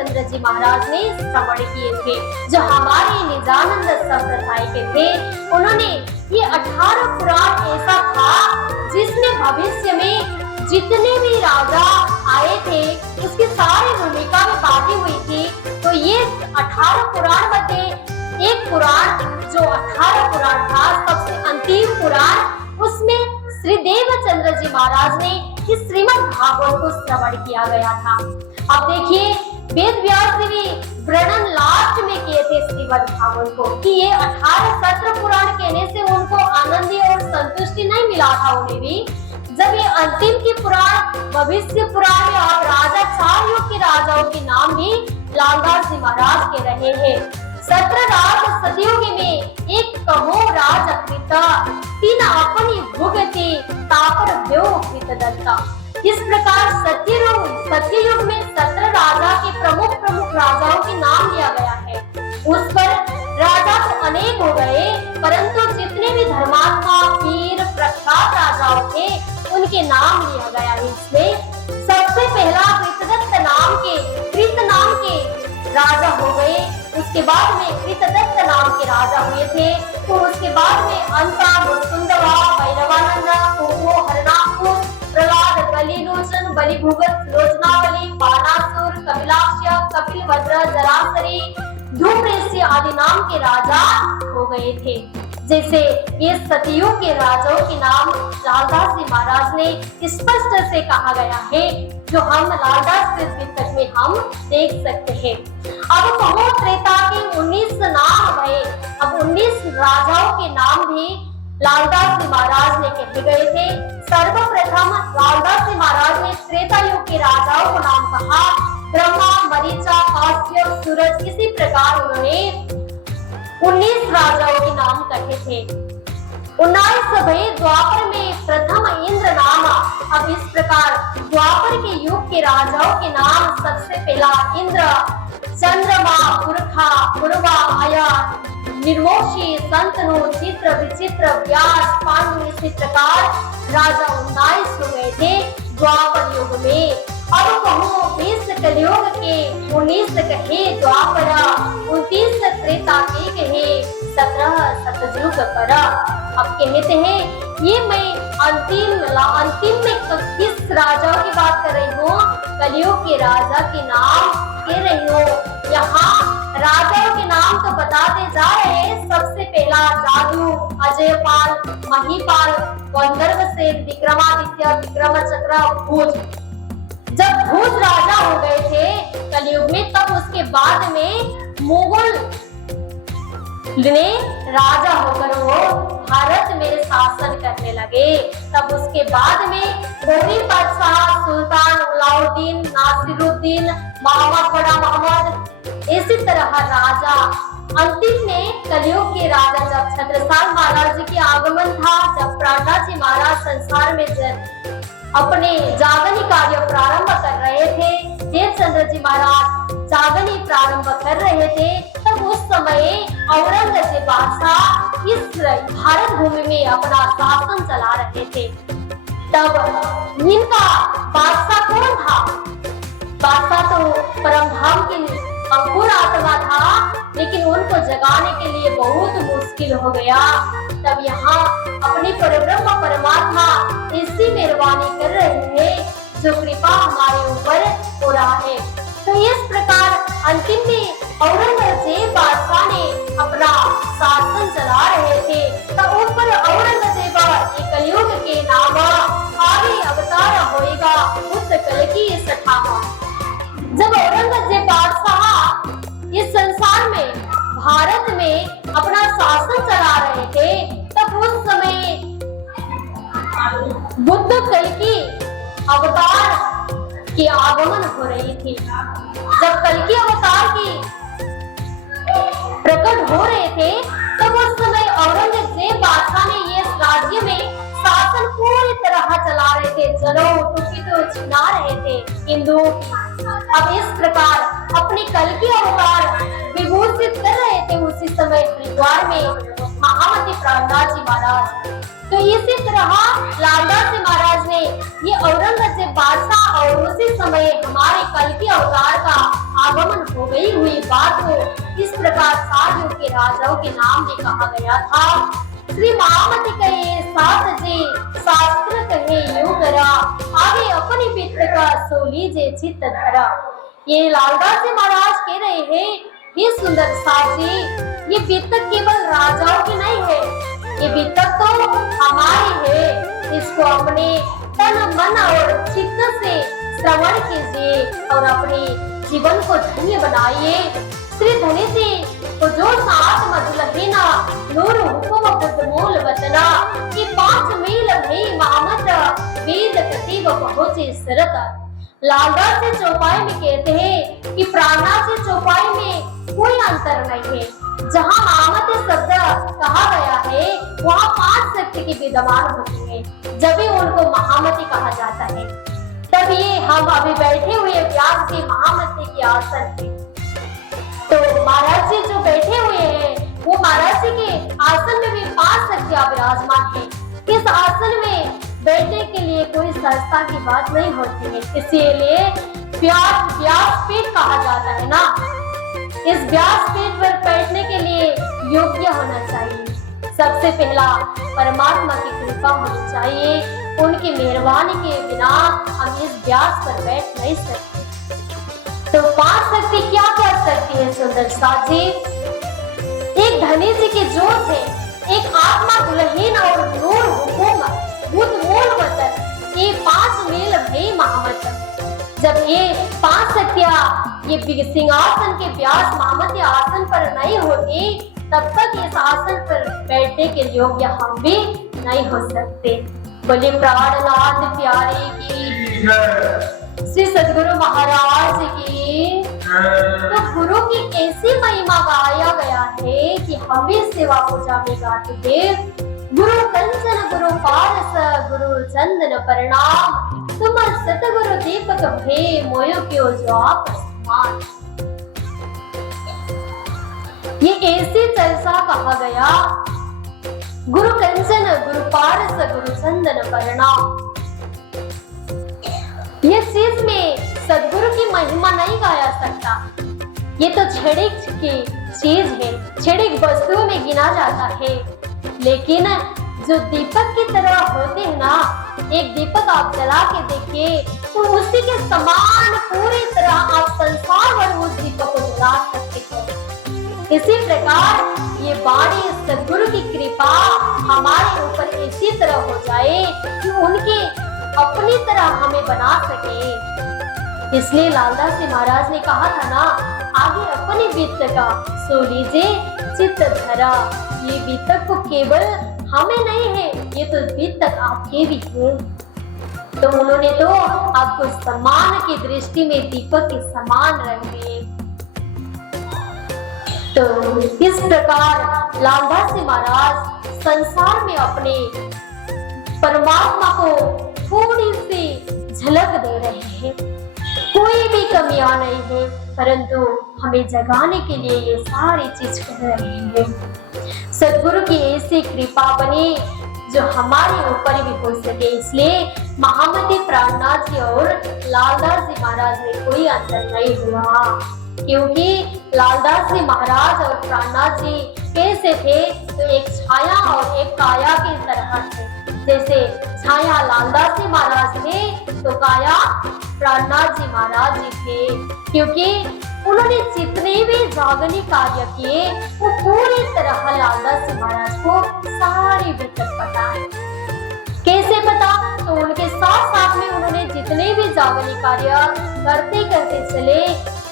देवचंद्र जी महाराज ने श्रवण किए थे, जो हमारे निजानंद संप्रदाय के थे। उन्होंने ये 18 पुराण ऐसा था जिसमें भविष्य में जितने भी राजा आए थे उसकी सारी भूमिका में बांटी हुई थी। तो ये 18 पुराण में एक पुराण जो 18 पुराण था, सबसे अंतिम पुराण, उसमें श्री देवचंद्र जी महाराज ने इस श्रीमद् भागवत को श्रवण किया गया था। अब देखिए, वेद व्यास जी भी वर्णन लास्ट में किए थे श्रीमद् भागवत को कि ये 18 सत्र पुराण कहने से उनको आनंद और संतुष्टि नहीं मिला था उन्हें भी। जब ये अंतिम की पुराण भविष्य पुराण में आप राजा 4 युग के राजाओं के नाम भी लालदास जी महाराज के रहे हैं। 17 राज सतयुग में एक कहो राज अकृता, 3 अपनी भुगति तापर देव कृत दत्ता। इस प्रकार सत्ययुग में 17 राजा के प्रमुख राजाओं के नाम लिया गया है। उस पर राजा तो अनेक हो गए, परंतु जितने भी धर्मात्मा वीर प्रख्यात राजाओं थे उनके नाम लिया गया है। इसमें सबसे पहला कृतदत्त नाम के राजा हो गए। उसके बाद में कृतदत्त नाम के राजा हुए थे। तो उसके बाद में अंता, मुकुंदवा, भैरवानंद, कुंभो, हरनाकुर, प्रहलाद, बलिलोचन, बलिभुगत, लोचनावली, बाणासुर, कपिलाक्ष, कपिलभद्र, जरासरी, धूम्रकेतु आदि नाम के राजा हो गए थे। जैसे ये सतयुग के राजाओं के नाम लालदास जी महाराज ने स्पष्ट से कहा गया है, जो हम लालदास के पुस्तक में हम देख सकते हैं। अब कहो त्रेता के 19 नाम भये। अब 19 राजाओं के नाम भी लालदास जी महाराज ने कहे गए थे। सर्वप्रथम लालदास जी महाराज ने त्रेता युग के राजाओं को नाम कहा, ब्रह्मा, मरीचा, काश्यप, सूरज। इसी प्रकार उन्होंने 19 राजाओं के नाम कहे थे। 19 भये द्वापर में प्रथम इंद्र नाम। अब इस प्रकार द्वापर के युग के राजाओं के नाम, सबसे पहला इंद्र, चंद्रमा, पुरखा, पूर्वा, माया, निर्मोशी, संतनु, चित्र, विचित्र, व्यास, पांडु। इसी प्रकार राजा 19 हो गए थे द्वापर युग में। अब कहो 20 कलयुग के, 19 कहे द्वापर, 29 त्रेता के कहे, 17 सतयुग पर। अब कहते हैं ये मैं अंतिम में किस राजा की बात कर रही हूँ? कलयुग के राजा के नाम कह रही हूँ। यहाँ राजाओं के नाम तो बताते जा रहे हैं। सबसे पहला जादू, अजयपाल, महीपाल, गंधर्वसेन, विक्रमादित्य, विक्रमचक्र, भूज। जब भूज राजा हो गए थे कलयुग में, तब उसके बाद में मुगल ने राजा होकर वो भारत में शासन करने लगे। तब उसके बाद में गौरी बादशाह, सुल्तान अलाउद्दीन, नासिरुद्दीन, मोहम्मद, बड़ा मोहम्मद, इसी तरह राजा। अंतिम में कलयुग के राजा जब छत्रसाल महाराज जी के आगमन था, जब प्रहलाद जी महाराज संसार में अपने जागनी कार्य प्रारंभ कर रहे थे, देवचंद्र जी महाराज जागनी प्रारंभ कर रहे थे, तब उस समय औरंगजेब बादशाह इस भारत भूमि में अपना शासन चला रहे थे। तब इनका बादशाह कौन था? बादशाह तो परमधाम के अंकुर आत्मा था, लेकिन उनको जगाने के लिए बहुत मुश्किल हो गया। तब यहाँ अपनी परब्रह्म परमात्मा ऐसी मेहरबानी कर रहे हैं, जो कृपा हमारे ऊपर हो रहा है। तो इस प्रकार अंतिम में औरंगजेब बादशाह ने अपना शासन चला रहे थे। तब उस पर औरंगजेब कलयुग के नाम आगे अवतार होएगा उस कल की सठावा। जब औरंगजेब बादशाह इस संसार में भारत में अपना शासन चला रहे थे, तब उस समय बुद्ध कल की अवतार की आगमन हो रही थी। जब कल की अवतार की प्रकट हो रहे थे, तब उस समय औरंगजेब बादशाह ने ये राज्य में शासन पूरी तरह चला रहे थे। जनों टुकी तो छिना रहे थे हिंदू। अब इस प्रकार अपनी कल की अवतार विभूषित कर रहे थे उसी समय हरिद्वार में महामती प्रहलाद जी महाराज। तो इसी तरह लालदास जी महाराज ने ये औरंगजेब बादशाह और उसी समय हमारे कल की अवतार का आगमन हो गई हुई बात को इस प्रकार सात के राजाओं के नाम में कहा गया था। श्री महामती कहे सात जे शास्त्र कहे योगरा, आगे अपनी वित्त का सो लीजे चित्त धरा। ये लालदास जी महाराज कह रहे हैं, ये सुंदर साथ जी, ये वित्त केवल राजाओं की नहीं है, ये वित्त तो हमारी है। इसको अपने तन मन और चित्त से श्रवण कीजिए और अपने जीवन को धन्य बनाइए। श्री धनी जी को जो सात मधुलहीना नूर हुकुम बुद्ध मूल वतना, ये 5 मील भई महामत वेद कतिब पहुंचे सरत। लालदास जी चौपाई में कहते हैं कि प्राणनाथ जी चौपाई में कोई अंतर नहीं है। जहाँ महामती शब्द कहा गया है वहाँ 5 शक्ति की विद्यमान होती है, जब भी उनको महामती कहा जाता है। तब ये हम अभी बैठे हुए व्यास जी महामती के आसन है, तो महाराज जी जो बैठे हुए हैं वो महाराज जी के आसन में भी 5 शक्तियां विराजमान है। इस आसन में बैठने के लिए कोई सहजता की बात नहीं होती है, इसीलिए व्यासपीठ कहा जाता है ना। इस व्यासपीठ पर बैठने के लिए योग्य होना चाहिए। सबसे पहला परमात्मा की कृपा होनी चाहिए, उनकी मेहरबानी के बिना हम इस व्यास पर बैठ नहीं सकते। तो 5 शक्ति क्या कर सकती है सुंदर साथ जी? एक धनी जी की जोत है, एक आत्मा दुल्हीन और नूर हुकुम बुद्ध मूल वचन, ये 5 मील भई महामत। जब ये 5 शक्तियां ये सिंहासन के व्यास महामती आसन पर नहीं होती, तब तक इस आसन पर बैठने के योग्य हम भी नहीं हो सकते। बोले प्राणनाथ प्यारे की, श्री सद्गुरु महाराज की। तो गुरु की ऐसी महिमा गाया गया है कि हम भी सेवा पूजा में गाते हैं। गुरु कंचन गुरु पारस गुरु चंदन प्रणाम, तुम सतगुरु दीपक भे मोयो क्यों जो आप समान। ये ऐसी चर्चा कहा गया, गुरु कंचन गुरु पारस गुरु चंदन प्रणाम। ये चीज में सदगुरु की महिमा नहीं गाया सकता, ये तो क्षणिक की चीज है, क्षणिक वस्तुओं में गिना जाता है। लेकिन जो दीपक की तरह होते हैं ना, एक दीपक आप जला के देखिए तो उसी के समान पूरी तरह आप संसार भर उस दीपक को जला सकते हो। इसी प्रकार ये वाणी सद्गुरु की कृपा हमारे ऊपर इसी तरह हो जाए कि उनके अपनी तरह हमें बना सके। इसलिए लालदास जी महाराज ने कहा था ना, आगे अपने वित्त का सो लीजिए चित्त धरा। ये वित्त को केवल हमें नहीं है, ये तो वित्त आपके भी है। तो उन्होंने तो आपको सम्मान की दृष्टि में दीपक के समान रखे। तो इस प्रकार लालदास जी महाराज संसार में अपने परमात्मा को थोड़ी सी झलक दे रहे हैं। कोई भी कमियां नहीं है, परंतु हमें जगाने के लिए ये सारी चीज कर रहे हैं। सद्गुरु की ऐसी कृपा बनी जो हमारे ऊपर भी हो सके। इसलिए महामती प्राणनाथ जी और लालदास जी महाराज में कोई अंतर नहीं हुआ, क्योंकि लालदास जी महाराज और प्राणनाथ जी कैसे थे, तो एक छाया और एक काया की तरह थे। जैसे छाया लालदास जी महाराज थे तो काया प्राणनाथ जी महाराज जी थे, क्योंकि उन्होंने जितने भी जागनी कार्य किए वो पूरी तरह लालदास जी महाराज को सारी विकट पता है। कैसे पता? तो उनके साथ साथ में उन्होंने जितने भी जागनी कार्य करते करते चले,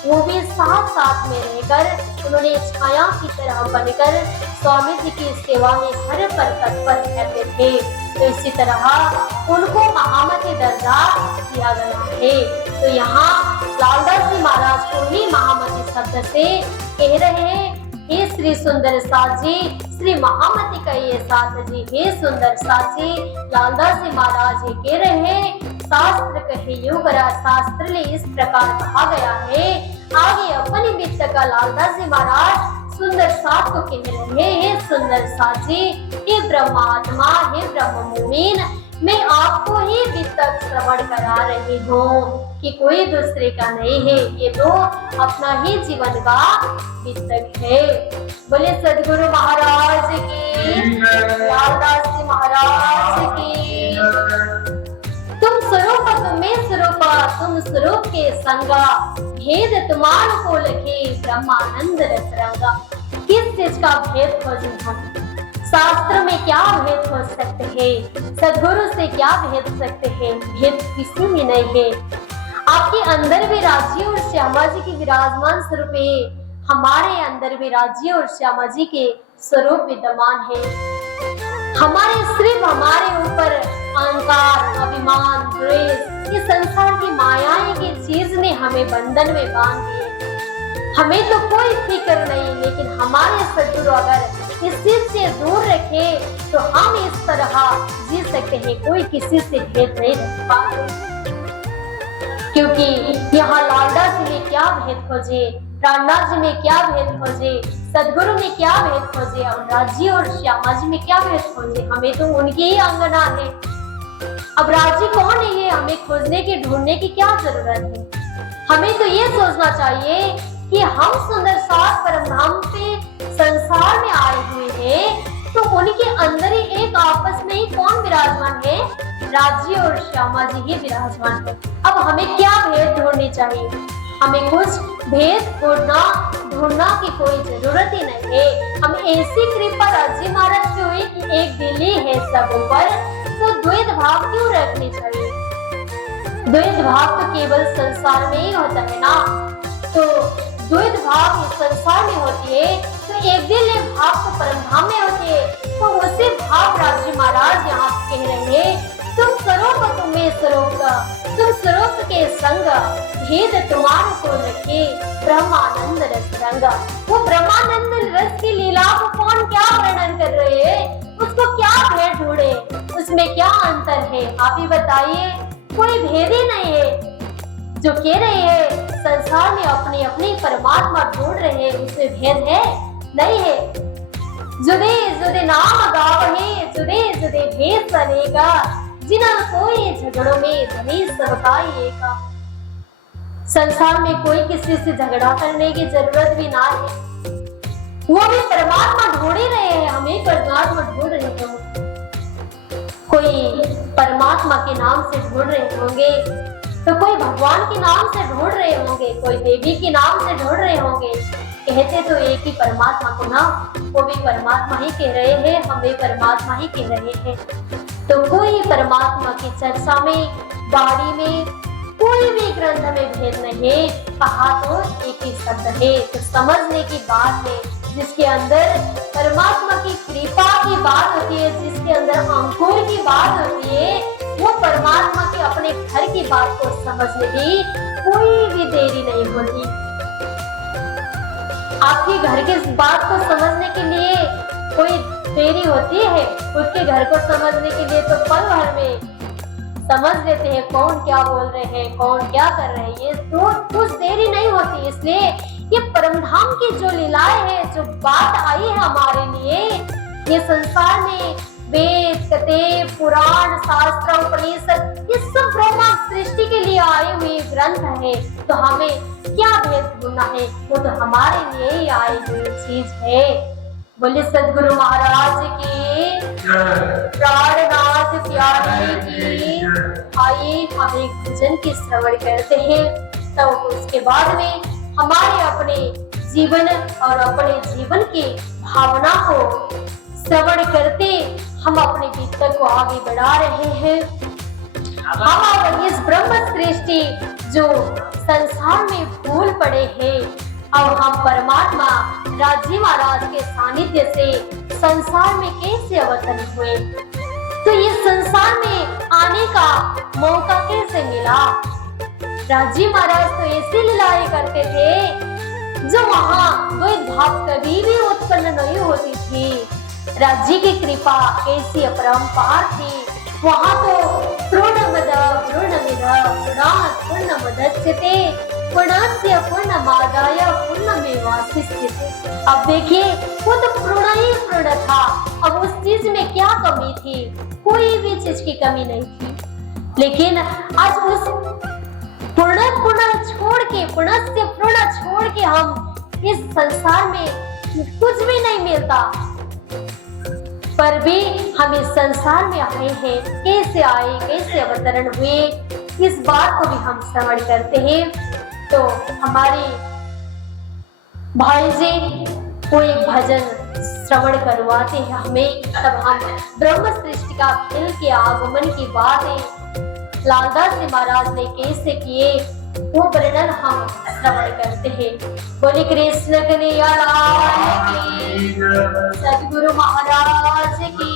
वो भी साथ साथ में रहकर उन्होंने छाया की तरह बनकर स्वामी जी की सेवा में हर पर तत्पर रहते थे। तो इसी तरह उनको महामती दर्जा दिया गया है। तो यहाँ लालदास जी महाराज को ही महामती शब्द से कह रहे हैं, हे श्री सुंदर साथ जी, श्री महामती का ये साथ जी, हे सुंदर साथ जी। लालदास जी महाराज ये कह रहे हैं, शास्त्र कहे युगरा शास्त्र ले इस प्रकार कहा गया है। आगे अपनी वित्त का लालदास जी महाराज सुंदर साथ को कह रहे हैं, सुंदर साथ जी, हे ब्रह्मात्मा, हे ब्रह्म मुनीन, मैं आपको ही वित्त श्रवण करा रही हूँ। कि कोई दूसरे का नहीं है, ये तो अपना ही जीवन का वितक है। बोले सदगुरु महाराज की, लालदास जी महाराज की। तुम स्वरूप तुम्हें स्वरूप, तुम स्वरूप के संगा, भेद तुमान को लखे ब्रह्मानंद रस रंगा। किस चीज का भेद खोजें हम? शास्त्र में क्या भेद खोज सकते हैं? सदगुरु से क्या भेद सकते हैं? भेद किसी में नहीं है। आपके अंदर भी राज्य और श्यामा जी के विराजमान स्वरूप है, हमारे अंदर भी राज्य और श्यामा जी के स्वरूप विद्यमान है। हमारे सिर्फ हमारे ऊपर अहंकार, अभिमान, द्वेष, ये संसार की मायाएं की चीज ने हमें बंधन में बांध दिए। हमें तो कोई फिक्र नहीं, लेकिन हमारे सदगुरु अगर इस चीज से दूर रखे तो हम इस तरह जी सकते हैं, कोई किसी से भेद नहीं रख पाते। क्योंकि यहाँ लालदास जी में क्या भेद खोजे, रामदास जी में क्या भेद खोजे, सदगुरु में क्या भेद खोजे, और राजी और श्यामा जी में क्या भेद खोजे? हमें तो उनके ही अंगना है। अब राजी कौन है ये हमें खोजने की, ढूंढने की क्या जरूरत है? हमें तो ये सोचना चाहिए कि हम सुंदर साथ परमधाम पे संसार में आए हुए हैं, तो उनके अंदर ही एक आपस में ही कौन विराजमान है? राजी और श्यामा जी ही विराजमान है। अब हमें क्या भेद ढूंढनी चाहिए? हमें कुछ भेद ढूंढना की कोई जरूरत ही नहीं है। हमें ऐसी कृपा राजी महाराज की हुई कि एक दिल ही है सब ऊपर, तो द्वैत भाव क्यों रखनी चाहिए? द्वैत भाव तो केवल संसार में ही होता है ना, तो द्वैत भाव इस संसार में होती है, तो एक दिल एक भाव तो परमधाम में होती है। तो उसी भाव राजी महाराज यहाँ कह रहे हैं, तुम स्वरूप तुम्हें स्वरूप, तुम स्वरूप के संग, भेद तुम्हारे को रखे ब्रह्मानंद रस रंगा। वो ब्रह्मानंद रस की लीला को कौन क्या वर्णन कर रहे हैं? उसको क्या भेद ढूंढे? उसमें क्या अंतर है? आप ही बताइए। कोई भेद ही नहीं है। जो कह रहे हैं संसार में अपनी अपनी परमात्मा ढूंढ रहे हैं, उसमें भेद है? नहीं है। जुदे जुदे नाम गावहे, जुदे जुदे भेद बनेगा, जिना कोई झगड़ों में धनी सबका एका। संसार में कोई किसी से झगड़ा करने की जरूरत भी ना है। वो भी परमात्मा ढूंढ ही रहे हैं, हमें परमात्मा ढूंढ रहे हैं। कोई परमात्मा के नाम से ढूंढ रहे होंगे, तो कोई भगवान के नाम से ढूंढ रहे होंगे, कोई देवी के नाम से ढूंढ रहे होंगे। कहते तो एक ही परमात्मा को ना, वो भी परमात्मा ही कह रहे हैं, हम भी परमात्मा ही कह रहे हैं। तो कोई परमात्मा की चर्चा में, बाणी में, कोई भी ग्रंथ में भेद नहीं। कहा तो एक ही शब्द है, तो समझने की बात है। जिसके अंदर परमात्मा की कृपा की बात होती है, जिसके अंदर अंकुर की बात होती है, वो परमात्मा के अपने घर की बात को समझने की कोई भी देरी नहीं होती। आपके घर के बात को समझने के लिए कोई देरी होती है? खुद के घर को समझने के लिए तो पल भर में समझ लेते हैं कौन क्या बोल रहे हैं, कौन क्या कर रहे हैं। ये तो कुछ देरी नहीं होती। इसलिए ये परमधाम की जो लीलाएं है, जो बात आई है हमारे लिए, ये संसार में वेद, कथे, पुराण, शास्त्र, उपनिषद, ये सब ब्रह्मा सृष्टि के लिए आए हुए ग्रंथ है। तो हमें क्या भेद ढूंढना है? वो तो हमारे लिए ही आई हुई चीज है। बोले सदगुरु महाराज की, प्राणनाथ प्यारे की। आइए हम एक भजन की श्रवण करते हैं, तो उसके बाद में हमारे अपने जीवन और अपने जीवन की भावना को श्रवण करते हम अपने भीतर को आगे बढ़ा रहे हैं। हम इस ब्रह्म सृष्टि जो संसार में फूल पड़े हैं, और हम परमात्मा राजी महाराज के सानिध्य से संसार में कैसे अवतरित हुए, तो ये संसार में आने का मौका कैसे मिला? राजी महाराज तो ऐसी लीलाएं करते थे जो वहाँ द्वैत भाव कभी भी उत्पन्न नहीं होती थी। राजी की कृपा कैसी अपरंपार थी। वहाँ तो पूर्णमद पूर्णमिद पूर्णमुदच्यते पूर्णस्य पूर्णमादाय पूर्णमेवावशिष्यते। अब देखिए, वो तो पूर्ण ही पूर्ण था। अब उस चीज में क्या कमी थी? कोई भी चीज की कमी नहीं थी। लेकिन आज उस पुनः से पूर्ण छोड़ के हम इस संसार में कुछ भी नहीं मिलता, पर भी हम इस संसार में आए हैं। कैसे आए, कैसे अवतरण हुए, इस बात को भी हम श्रवण करते हैं। तो हमारे भाई जी वो एक भजन श्रवण करवाते हैं हमें, तब हम ब्रह्म सृष्टि का खेल के आगमन की बातें लालदास जी महाराज ने कैसे किए वो वर्णन हम श्रवण करते हैं। बोले कृष्ण कन्हैया लाल की, सद्गुरु महाराज की।